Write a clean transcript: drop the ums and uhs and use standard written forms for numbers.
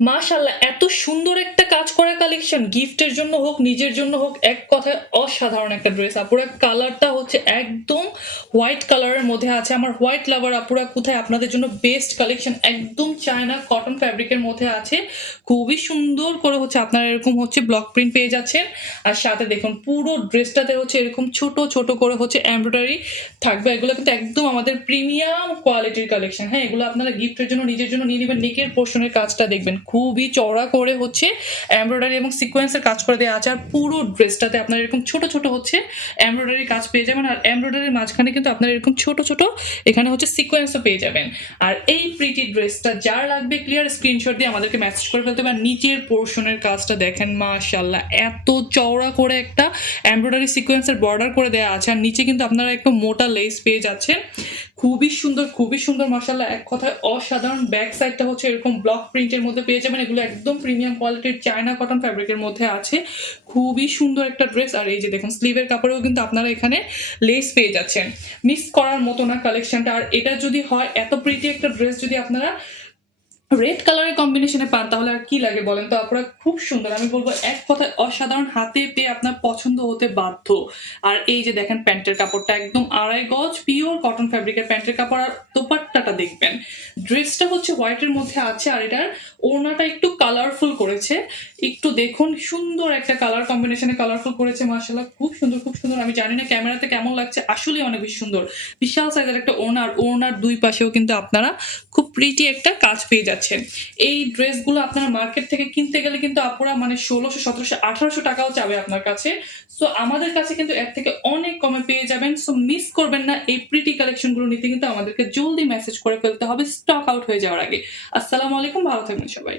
মাশাআল্লাহ! এত সুন্দর একটা কাজ করা কালেকশন গিফটের জন্য হোক, নিজের জন্য হোক, এক কথায় অসাধারণ একটা ড্রেস। আপুরা কালারটা হচ্ছে একদম হোয়াইট কালারের মধ্যে আছে। আমার হোয়াইট লাভার আপুরা কোথায় আপনাদের জন্য বেস্ট কালেকশন একদম চায়না কটন ফ্যাব্রিকের মধ্যে আছে। খুবই সুন্দর করে হচ্ছে আপনারা এরকম হচ্ছে ব্লক প্রিন্ট পেয়ে যাচ্ছেন। আর সাথে দেখুন পুরো ড্রেসটাতে হচ্ছে এরকম ছোট, ছোট করে হচ্ছে এমব্রয়ডারি থাকবে। এগুলো কিন্তু একদম আমাদের প্রিমিয়াম কোয়ালিটির কালেকশন। হ্যাঁ, এগুলো আপনারা গিফটের জন্য নিজের জন্য নিয়ে নিবেন। নেকের পোরশনের কাজটা দেখবেন খুবই চওড়া করে হচ্ছে এমব্রয়ডারি এবং সিকোয়েন্সের কাজ করে দেওয়া আছে। আর পুরো ড্রেসটাতে আপনারা এরকম ছোট, ছোট হচ্ছে এমব্রয়ডারি কাজ পেয়ে যাবেন। আর এমব্রয়ডারির মাঝখানে কিন্তু আপনারা এরকম ছোট, ছোট এখানে হচ্ছে সিকোয়েন্সও পেয়ে যাবেন। আর এই প্রিটি ড্রেসটা যার লাগবে ক্লিয়ার স্ক্রিনশট দিয়ে আমাদেরকে মেসেজ করে ফেলতে হবে। আর নিচের পোরশনের কাজটা দেখেন মাশাআল্লাহ! এত চওড়া করে একটা এমব্রয়ডারি সিকোয়েন্সের বর্ডার করে দেওয়া আছে। আর নিচে কিন্তু আপনারা একটা মোটা লেস পেয়ে যাচ্ছেন। খুবই সুন্দর মাশাআল্লাহ! এক কথায় অসাধারণ। ব্যাক সাইডটা হচ্ছে এরকম ব্লক প্রিন্টের মধ্যে পেয়ে যাবেন। এগুলো একদম প্রিমিয়াম কোয়ালিটির চায়না কটন ফ্যাব্রিকের মধ্যে আছে। খুবই সুন্দর একটা ড্রেস। আর এই যে দেখুন স্লিভের কাপড়েও কিন্তু আপনারা এখানে লেস পেয়ে যাচ্ছেন। মিস করার মতো না কালেকশনটা। আর এটা যদি হয় এত প্রিটি একটা ড্রেস যদি আপনারা রেড কালারের কম্বিনেশনে পান তাহলে আর কি লাগে বলেন তো আপুরা? খুব সুন্দর। আমি বলব এক কথায় অসাধারণ। হাতে পেয়ে আপনার পছন্দ হতে বাধ্য। আর এই যে দেখেন প্যান্টের কাপড়টা একদম ২.৫ গজ পিওর কটন ফ্যাব্রিকের প্যান্টের কাপড়। আর দোপাট্টাটা দেখবেন। ড্রেসটা হচ্ছে হোয়াইটের মধ্যে আছে। আর এটার ওড়নাটা একটু কালারফুল করেছে। একটু দেখুন সুন্দর একটা কালার কম্বিনেশনে কালারফুল করেছে মাশাআল্লাহ! খুব সুন্দর, খুব সুন্দর। আমি জানি না ক্যামেরাতে কেমন লাগছে। আসলেই অনেক বেশি সুন্দর। বিশাল সাইজের একটা ওড়না। আর ওড়নার ২ পাশেও কিন্তু আপনারা খুব প্রিটি একটা কাজ পেয়ে যাচ্ছেন। এই ড্রেসগুলো আপনারা মার্কেট থেকে কিনতে গেলে কিন্তু আপুরা মানে ১৬০০, ১৭০০, ১৮০০ টাকাও চাবে আপনার কাছে। সো আমাদের কাছে কিন্তু এর থেকে অনেক কমে পেয়ে যাবেন। সো মিস করবেন না। এই প্রিটি কালেকশনগুলো নিতে কিন্তু আমাদেরকে জলদি মেসেজ করে ফেলতে হবে স্টক আউট হয়ে যাওয়ার আগে। আসসালামু আলাইকুম। ভালো থাকবেন সবাই।